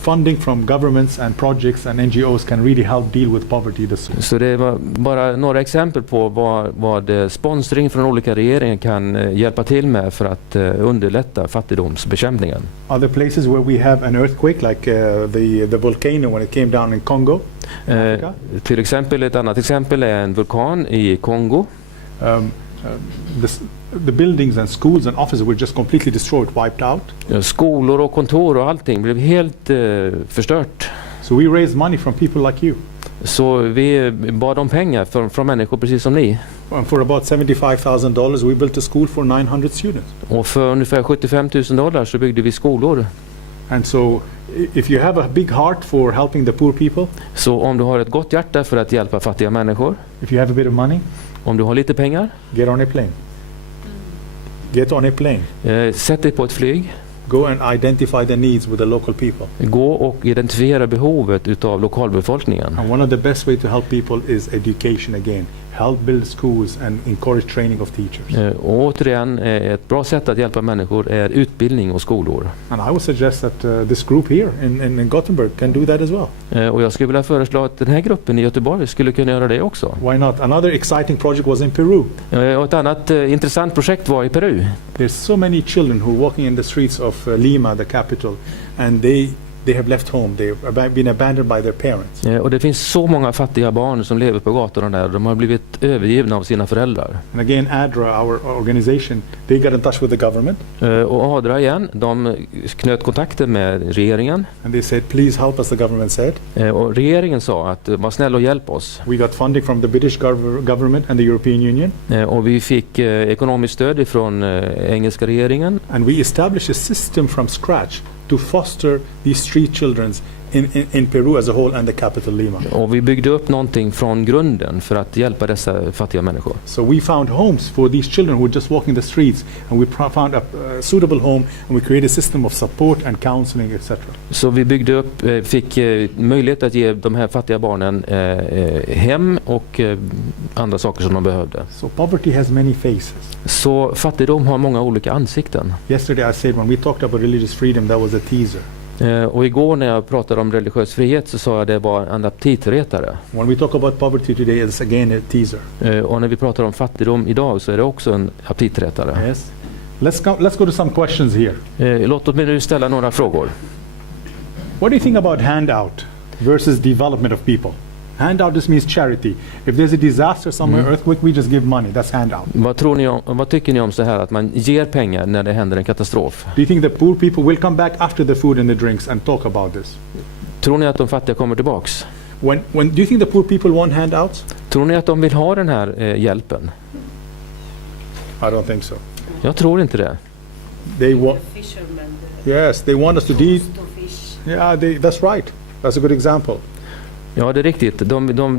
funding from governments and projects and NGOs can really help deal with poverty this way. Så det var bara några exempel på vad sponsring från olika regeringar kan hjälpa till med för att underlätta fattigdomsbekämpningen. Other places where we have an earthquake, like the volcano when it came down in Congo. Till exempel ett annat exempel är en vulkan i Kongo. The buildings and schools and offices were just completely destroyed, wiped out. Skolor och kontor och allting blev helt förstört. So we raised money from people like you. Så vi bad om pengar från människor precis som ni. And for about $75,000 we built a school for 900 students. Och för ungefär $75,000 så byggde vi skolor. And so if you have a big heart for helping the poor people, så om du har ett gott hjärta för att hjälpa fattiga människor, if you have a bit of money, om du har lite pengar, get on a plane. Get on a plane. Sätt dig på ett flyg. Go and identify the needs with the local people. Gå och identifiera behovet utav lokalbefolkningen. And one of the best way to help people is education again. Help build schools and encourage training of teachers. Och återigen, ett bra sätt att hjälpa människor är utbildning och skolor. And I would suggest that this group here in Gothenburg can do that as well. Och jag skulle vilja föreslå att den här gruppen i Göteborg skulle kunna göra det också. Why not? Another exciting project was in Peru. Och ett annat intressant projekt var i Peru. There's so many children who are walking in the streets of Lima, the capital, and they have left home. They've been abandoned by their parents. Och det finns så många fattiga barn som lever på gatorna där. De har blivit övergivna av sina föräldrar. And again, ADRA, our organization, they got in touch with the government. Och ADRA igen, de knöt kontakter med regeringen. And they said, please help us, the government said. Och regeringen sa att var snäll och hjälp oss. We got funding from the British government and the European Union. Och vi fick ekonomiskt stöd från engelska regeringen. And we established a system from scratch to foster these street children in Peru as a whole and the capital Lima. Och vi byggde upp någonting från grunden för att hjälpa dessa fattiga människor. So we found homes for these children who were just walking the streets, and we found a suitable home, and we created a system of support and counseling, etc. Så vi byggde upp, fick möjlighet att ge de här fattiga barnen hem och andra saker som de behövde. So poverty has many faces. Så fattigdom har många olika ansikten. Yesterday I said when we talked about religious freedom, that was a teaser. Och igår när jag pratade om religiös frihet så sa jag det var en aptitretare. When we talk about poverty today, it's again a teaser. Och när vi pratar om fattigdom idag så är det också en aptitretare. Yes. Let's go to some questions here. Låt mig nu ställa några frågor. What do you think about handout versus development of people? Handout just means charity. If there's a disaster somewhere, earthquake, we just give money. That's handout. Vad tycker ni om så här att man ger pengar när det händer en katastrof? Do you think the poor people will come back after the food and the drinks and talk about this? Tror ni att de fattiga kommer tillbaks? Do you think the poor people want handouts? Tror ni att de vill ha den här hjälpen? I don't think so. Jag tror inte det. They want. Fishermen. Yes, they want us to eat. Yeah, that's right. That's a good example. Ja, det är riktigt.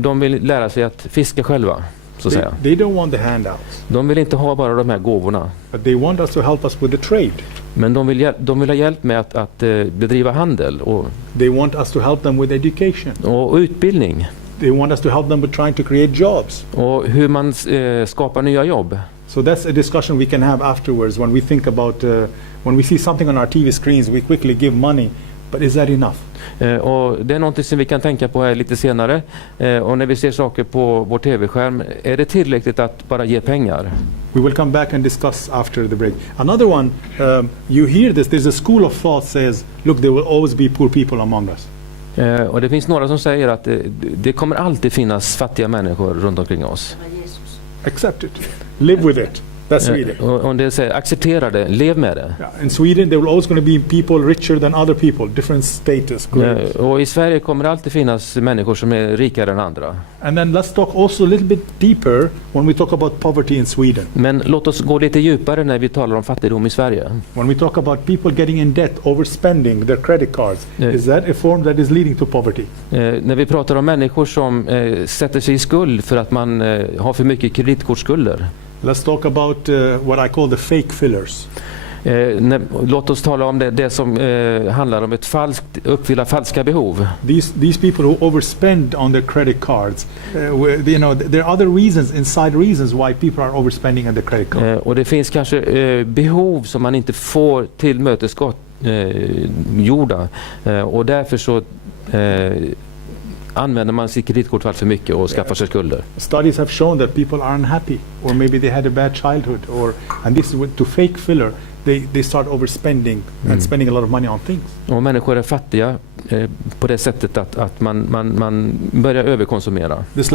De vill lära sig att fiska själva, så att säga. They don't want the handouts. De vill inte ha bara de här gåvorna. But they want us to help us with the trade. Men de vill ha hjälp med att bedriva handel och They want us to help them with education. Och utbildning. They want us to help them with trying to create jobs. Och hur man skapar nya jobb. So that's a discussion we can have afterwards when we think about when we see something on our TV screens, we quickly give money. But is that enough? Och det är något som vi kan tänka på här lite senare. Och när vi ser saker på vår tv-skärm, är det tillräckligt att bara ge pengar? We will come back and discuss after the break. Another one, you hear this, there's a school of thought says, look, there will always be poor people among us. Och det finns några som säger att det kommer alltid finnas fattiga människor runt omkring oss. Accept it. Live with it. That's Sweden. Och det säger, acceptera det, lev med det. Yeah. In Sweden there will always going to be people richer than other people, different status. Och i Sverige kommer det alltid finnas människor som är rikare än andra. And then let's talk also a little bit deeper when we talk about poverty in Sweden. Men låt oss gå lite djupare när vi talar om fattigdom i Sverige. When we talk about people getting in debt, overspending their credit cards, is that a form that is leading to poverty? När vi pratar om människor som sätter sig i skuld för att man har för mycket kreditkortsskulder. Let's talk about what I call the fake fillers. Låt oss tala om det som handlar om ett uppfylla falska behov. These people who overspend on their credit cards, there are other reasons, inside reasons why people are overspending on their credit cards. Och det finns kanske behov som man inte får tillmötesgått gjorda. Och därför så använder man sitt kreditkort allt för mycket och skaffar sig skulder. Studies have shown that people are unhappy, or maybe they had a bad childhood, and this is to fake filler. They start overspending and spending a lot of money on things. Och människor är fattiga på det sättet att man börjar överkonsumera. This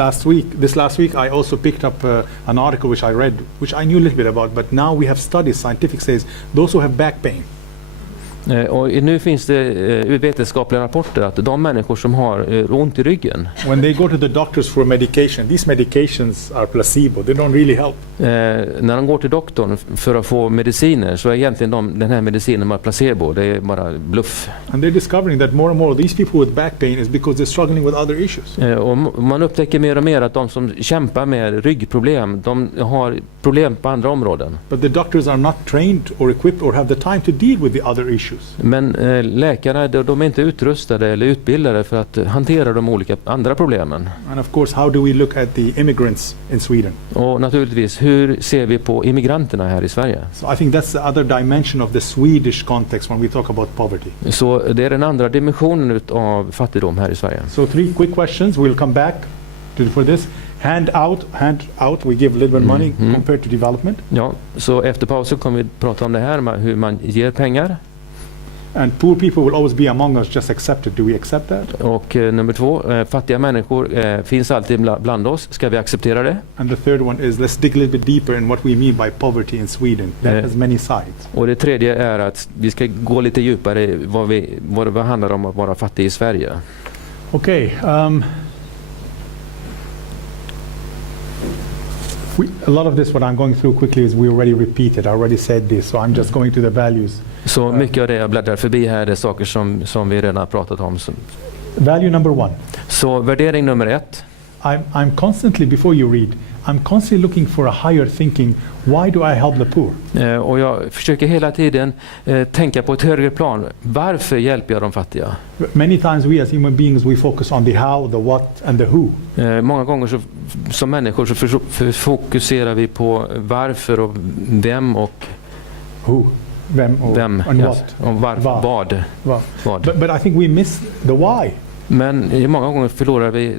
last week I also picked up an article which I read, which I knew a little bit about, but now we have studies, scientific says, those who have back pain. Och nu finns det vetenskapliga rapporter att de människor som har ont i ryggen, when they go to the doctors for medication, these medications are placebo, they don't really help. När de går till doktorn för att få mediciner så är egentligen den här medicinen bara placebo, det är bara bluff. And they're discovering that more and more of these people with back pain is because they're struggling with other issues. Och man upptäcker mer och mer att de som kämpar med ryggproblem, de har problem på andra områden. But the doctors are not trained or equipped or have the time to deal with the other issues. Men läkarna, de är inte utrustade eller utbildade för att hantera de olika andra problemen. And of course, how do we look at the immigrants in Sweden? Och naturligtvis, hur ser vi på immigranterna här i Sverige? So I think that's the other dimension of the Swedish context when we talk about poverty. Så det är den andra dimensionen av fattigdom här i Sverige. So 3 quick questions. We'll come back for this. Hand out. We give a little bit money compared to development. Ja, så efter pausen kommer vi prata om det här, hur man ger pengar. And poor people will always be among us, just accept it. Do we accept that? Och nummer 2, fattiga människor finns alltid bland oss. Ska vi acceptera det? And the third one is, let's dig a little bit deeper in what we mean by poverty in Sweden. That has many sides. Och det tredje är att vi ska gå lite djupare i vad det handlar om att vara fattig i Sverige. Okay. A lot of this, what I'm going through quickly, is we already repeated. I already said this, so I'm just going to the values. Så mycket av det jag bläddrar förbi här är saker som vi redan har pratat om. Value number 1. Så värdering nummer 1. I'm constantly, before you read, I'm constantly looking for a higher thinking. Why do I help the poor? Och jag försöker hela tiden tänka på ett högre plan. Varför hjälper jag de fattiga? Many times we as human beings, we focus on the how, the what and the who. Många gånger som människor så fokuserar vi på varför och vem och who. Vem and yes. What. Vad. But I think we miss the why. Men många gånger förlorar vi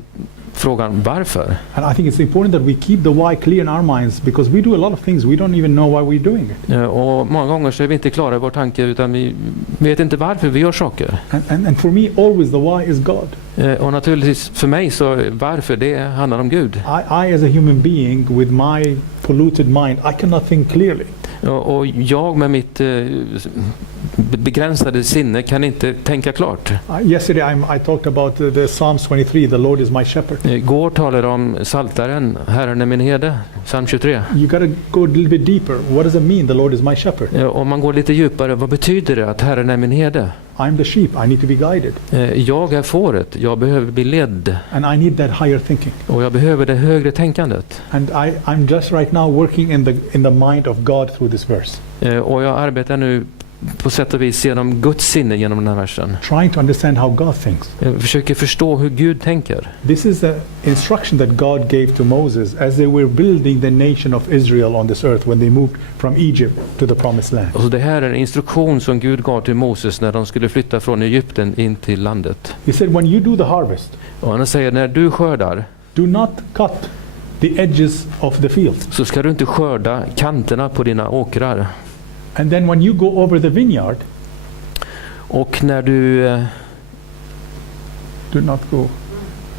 frågan varför. And I think it's important that we keep the why clear in our minds, because we do a lot of things we don't even know why we're doing it. Och många gånger så är vi inte klara i vår tanke, utan vi vet inte varför vi gör saker. And for me always the why is God. Och naturligtvis för mig så varför det handlar om Gud. I as a human being with my polluted mind, I cannot think clearly. Och jag med mitt begränsade sinne kan inte tänka klart. Yesterday I talked about the Psalms 23, the Lord is my shepherd. Igår talade om Psaltaren, Herren är min herde, Psalm 23. You got to go a little bit deeper. What does it mean, the Lord is my shepherd? Om man går lite djupare, vad betyder det att Herren är min herde? I'm the sheep, I need to be guided. Jag är fåret, jag behöver bli ledd. And I need that higher thinking. Och jag behöver det högre tänkandet. And I'm just right now working in the mind of God through this verse. Och jag arbetar nu på sätt och vis genom Guds sinne genom den här versen. Trying to understand how God thinks. Jag försöker förstå hur Gud tänker. This is the instruction that God gave to Moses as they were building the nation of Israel on this earth when they moved from Egypt to the promised land. Och så det här är en instruktion som Gud gav till Moses när de skulle flytta från Egypten in till landet. He said, when you do the harvest, och han säger, när du skördar, do not cut the edges of the field. Så ska du inte skörda kanterna på dina åkrar. And then when you go over the vineyard, och när du do not go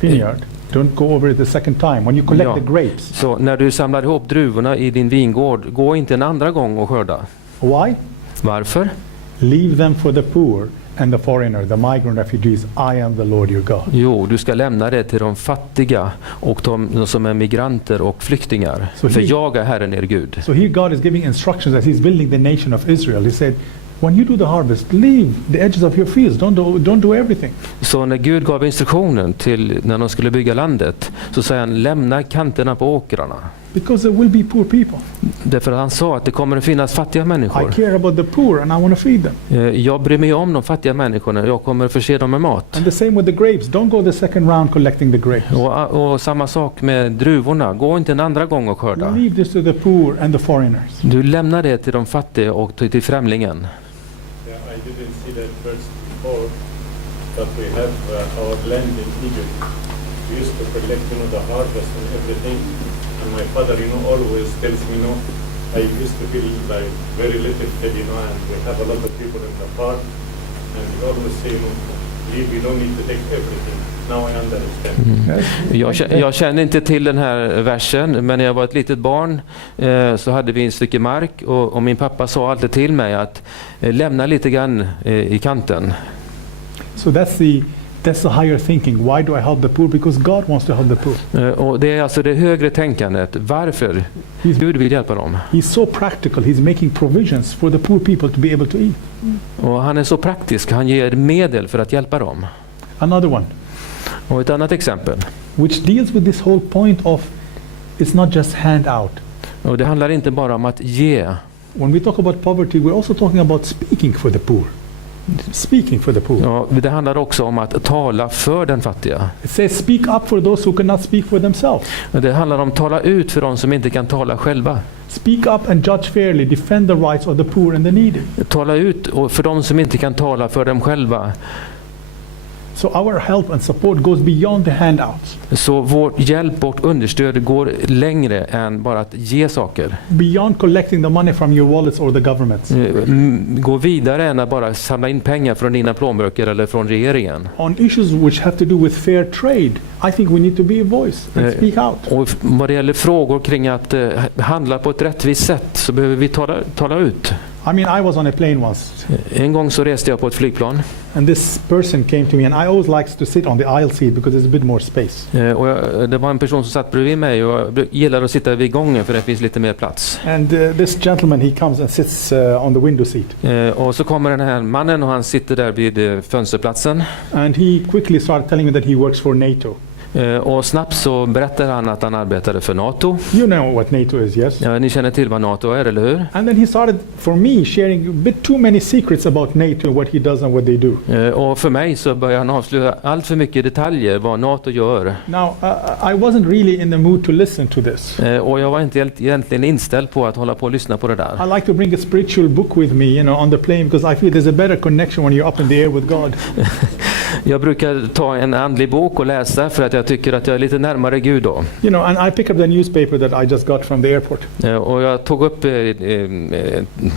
vineyard. Don't go over it the second time. When you collect the grapes. Så när du samlar ihop druvorna i din vingård, gå inte en andra gång och skörda. Why? Varför? Leave them for the poor and the foreigner, the migrant refugees. I am the Lord your God. Jo, du ska lämna det till de fattiga och de som är migranter och flyktingar. För jag är Herren er Gud. So here God is giving instructions as he's building the nation of Israel. He said, when you do the harvest, leave the edges of your fields. Don't do everything. Så när Gud gav instruktionen till när de skulle bygga landet, så säger han, lämna kanterna på åkrarna. Because there will be poor people. Därför att han sa att det kommer att finnas fattiga människor. I care about the poor and I want to feed them. Jag bryr mig om de fattiga människorna. Jag kommer att förse dem med mat. And the same with the grapes. Don't go the second round collecting the grapes. Och samma sak med druvorna. Gå inte en andra gång och skörda. Leave this to the poor and the foreigners. Du lämnar det till de fattiga och till främlingen. Yeah, I didn't see that we have our land in Egypt. We used to collect, the harvest and everything. And my father, always tells me, I used to feel like very little kid, and we have a lot of people in the park. And he always say, we don't need to take everything. Now I understand. Jag känner inte till den här versen, men när jag var ett litet barn så hade vi en stycke mark och min pappa sa alltid till mig att lämna lite grann i kanten. So that's the higher thinking. Why do I help the poor? Because God wants to help the poor. Och det är alltså det högre tänkandet. Varför? Gud vill hjälpa dem. He's so practical. He's making provisions for the poor people to be able to eat. Och han är så praktisk. Han ger medel för att hjälpa dem. Another one. Och ett annat exempel. Which deals with this whole point of it's not just hand out. Och det handlar inte bara om att ge. When we talk about poverty, we're also talking about speaking for the poor. Speaking for the poor. Ja, det handlar också om att tala för den fattiga. It says speak up for those who cannot speak for themselves. Det handlar om att tala ut för de som inte kan tala själva. Speak up and judge fairly, defend the rights of the poor and the needy. Tala ut för de som inte kan tala för dem själva. So our help and support goes beyond the handouts. Så vår hjälp och understöd går längre än bara att ge saker. Beyond collecting the money from your wallets or the governments. Gå vidare än att bara samla in pengar från dina plånböcker eller från regeringen. On issues which have to do with fair trade, I think we need to be a voice and speak out. Och vad det gäller frågor kring att handla på ett rättvist sätt så behöver vi tala ut. I mean, I was on a plane once. En gång så reste jag på ett flygplan. And this person came to me, and I always likes to sit on the aisle seat because there's a bit more space. Och det var en person som satt bredvid mig och jag gillar att sitta vid gången för det finns lite mer plats. And this gentleman, he comes and sits on the window seat. Och så kommer den här mannen och han sitter där vid fönsterplatsen. And he quickly started telling me that he works for NATO. Och snabbt så berättar han att han arbetade för NATO. You know what NATO is, yes? Ja, ni känner till vad NATO är, eller hur? And then he started, for me, sharing a bit too many secrets about NATO, what he does and what they do. Och för mig så börjar han avslöja allt för mycket detaljer vad NATO gör. Now, I wasn't really in the mood to listen to this. Och jag var inte egentligen inställd på att hålla på och lyssna på det där. I like to bring a spiritual book with me, on the plane, because I feel there's a better connection when you're up in the air with God. Jag brukar ta en andlig bok och läsa för att jag tycker att jag är lite närmare Gud då. And I pick up the newspaper that I just got from the airport. Och jag tog upp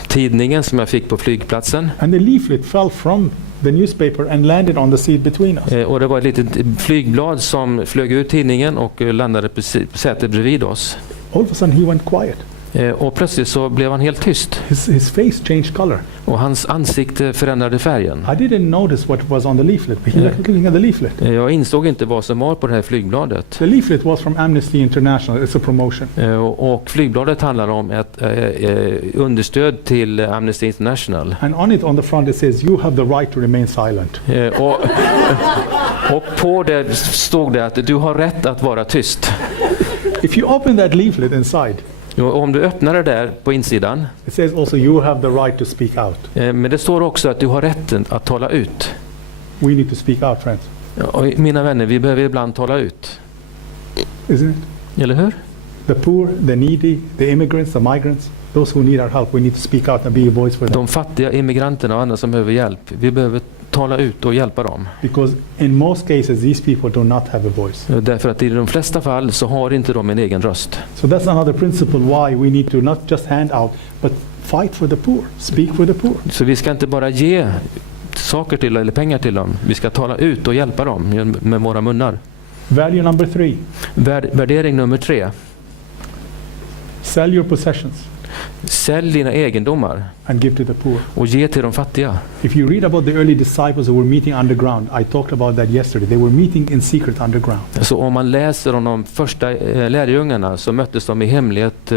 tidningen som jag fick på flygplatsen. And the leaflet fell from the newspaper and landed on the seat between us. Och det var ett litet flygblad som flög ut tidningen och landade på sätet bredvid oss. All of a sudden he went quiet. Och plötsligt så blev han helt tyst. His face changed color. Och hans ansikte förändrade färgen. I didn't notice what was on the leaflet, but he was looking at the leaflet. Jag insåg inte vad som var på det här flygbladet. The leaflet was from Amnesty International. It's a promotion. Och flygbladet handlar om ett understöd till Amnesty International. And on it, on the front, it says you have the right to remain silent. Och på det stod det att du har rätt att vara tyst. If you open that leaflet inside, om du öppnar det där på insidan, it says also you have the right to speak out. Men det står också att du har rätten att tala ut. We need to speak out, friends. Och mina vänner, vi behöver ibland tala ut. Isn't it? Eller hur? The poor, the needy, the immigrants, the migrants, those who need our help, we need to speak out and be a voice for them. De fattiga immigranterna och andra som behöver hjälp, vi behöver tala ut och hjälpa dem. Because in most cases these people do not have a voice. Därför att i de flesta fall så har inte de en egen röst. So that's another principle why we need to not just hand out but fight for the poor, speak for the poor. Så vi ska inte bara ge saker till eller pengar till dem. Vi ska tala ut och hjälpa dem med våra munnar. Value number 3. Värdering nummer 3. Sell your possessions. Sälj dina egendomar and give to the poor. Och ge till de fattiga. If you read about the early disciples who were meeting underground, I talked about that yesterday. They were meeting in secret underground. Så om man läser om de första lärjungarna så möttes de i hemlighet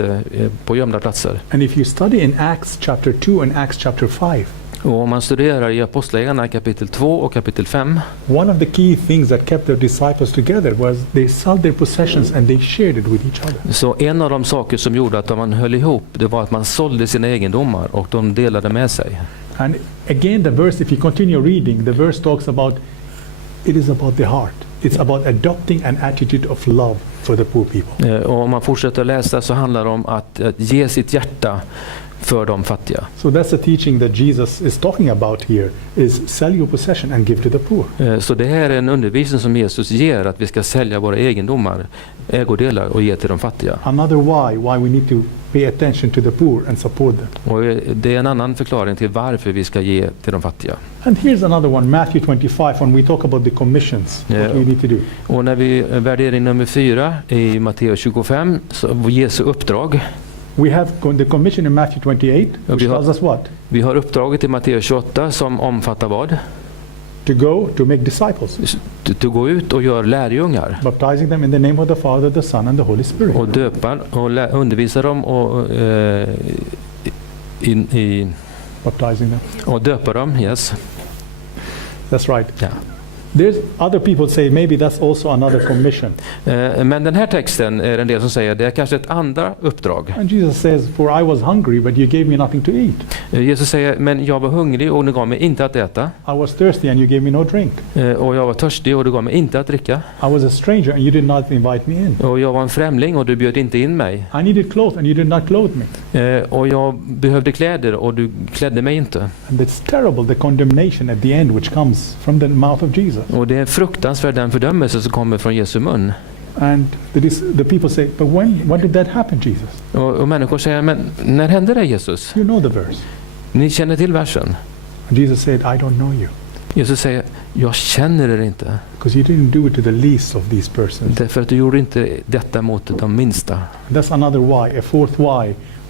på gömda platser. And if you study in Acts chapter 2 and Acts chapter 5, och om man studerar i Apostlagärningarna kapitel 2 och kapitel 5, one of the key things that kept their disciples together was they sold their possessions and they shared it with each other. Så en av de saker som gjorde att man höll ihop, det var att man sålde sina egendomar och de delade med sig. And again the verse, if you continue reading, the verse talks about it is about the heart. It's about adopting an attitude of love for the poor people. Och om man fortsätter läsa så handlar det om att ge sitt hjärta för de fattiga. So that's the teaching that Jesus is talking about here, is sell your possession and give to the poor. Så det här är en undervisning som Jesus ger, att vi ska sälja våra egendomar, ägodelar, och ge till de fattiga. Another why we need to pay attention to the poor and support them. Och det är en annan förklaring till varför vi ska ge till de fattiga. And here's another one, Matthew 25, when we talk about the commissions, what we need to do. Och när vi värdering nummer 4 i Matteus 25, så Jesu uppdrag. We have the commission in Matthew 28, which tells us what? Vi har uppdraget i Matteus 28 som omfattar vad? To go to make disciples. To gå ut och göra lärjungar. Baptizing them in the name of the Father, the Son and the Holy Spirit. Och döpa och undervisa dem och baptizing them. Och döpa dem, yes. That's right. Yeah. There's other people say maybe that's also another commission. Men den här texten är en del som säger det är kanske ett andra uppdrag. And Jesus says, for I was hungry but you gave me nothing to eat. Jesus säger, men jag var hungrig och ni gav mig inte att äta. I was thirsty and you gave me no drink. Och jag var törstig och du gav mig inte att dricka. I was a stranger and you did not invite me in. Och jag var en främling och du bjöd inte in mig. I needed clothes and you did not clothe me. Och jag behövde kläder och du klädde mig inte. And it's terrible, the condemnation at the end which comes from the mouth of Jesus. Och det är fruktansvärt den fördömelse som kommer från Jesu mun. And the people say, but when did that happen, Jesus? Och människor säger, men när hände det, Jesus? You know the verse. Ni känner till versen. And Jesus said, I don't know you. Jesus säger, jag känner er inte. Because you didn't do it to the least of these persons. Därför att du gjorde inte detta mot de minsta. That's another why, a fourth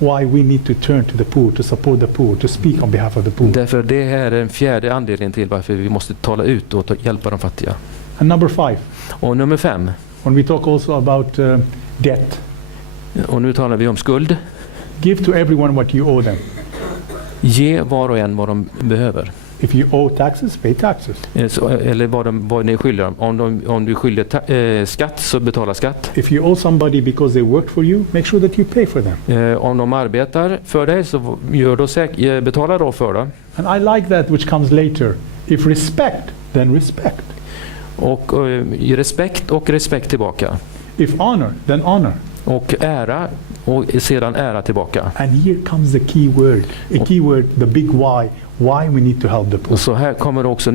why we need to turn to the poor, to support the poor, to speak on behalf of the poor. Därför det här är en fjärde anledning till varför vi måste tala ut och hjälpa de fattiga. And number 5. Och nummer 5. When we talk also about debt. Och nu talar vi om skuld. Give to everyone what you owe them. Ge var och en vad de behöver. If you owe taxes, pay taxes. Eller vad ni är skyldiga. Om du är skyldig skatt, så betala skatt. If you owe somebody because they worked for you, make sure that you pay for them. Om de arbetar för dig, så betala då för dem. And I like that which comes later. If respect, then respect. Och respekt och respekt tillbaka. If honor, then honor. Och ära och sedan ära tillbaka. And here comes the key word. A key word, the big why we need to help the poor. Och så här kommer också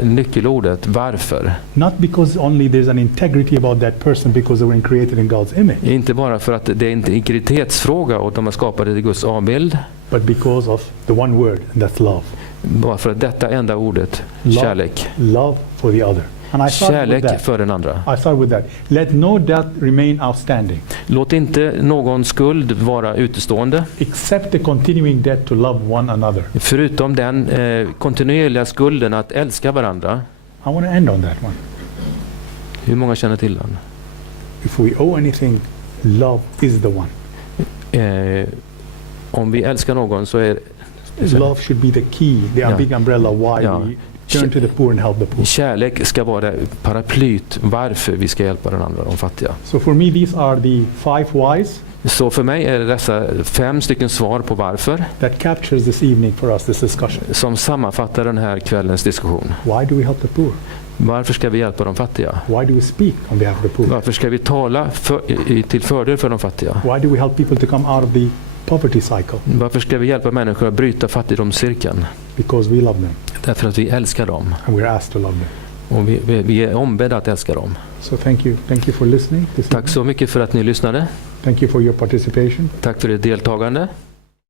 nyckelordet varför. Not because only there's an integrity about that person because they were created in God's image. Inte bara för att det är en integritetsfråga och de är skapade i Guds avbild. But because of the one word, and that's love. Bara för att detta enda ordet, kärlek. Love for the other. And I Kärlek för den andra. I start with that. Let no debt remain outstanding. Låt inte någon skuld vara utestående. Except the continuing debt to love one another. Förutom den kontinuerliga skulden att älska varandra. I want to end on that one. Hur många känner till den? If we owe anything, love is the one. Om vi älskar någon så är love should be the key, the big umbrella why we turn to the poor and help the poor. Kärlek ska vara paraplyt varför vi ska hjälpa den andra, de fattiga. So for me these are the 5 whys. Så för mig är det dessa 5 stycken svar på varför. That captures this evening for us, this discussion. Som sammanfattar den här kvällens diskussion. Why do we help the poor? Varför ska vi hjälpa de fattiga? Why do we speak on behalf of the poor? Varför ska vi tala till fördel för de fattiga? Why do we help people to come out of the poverty cycle? Varför ska vi hjälpa människor att bryta fattigdomscirkeln? Because we love them. Därför att vi älskar dem. And we're asked to love them. Och vi är ombedda att älska dem. So thank you for listening. Tack så mycket för att ni lyssnade. Thank you for your participation. Tack för ert deltagande.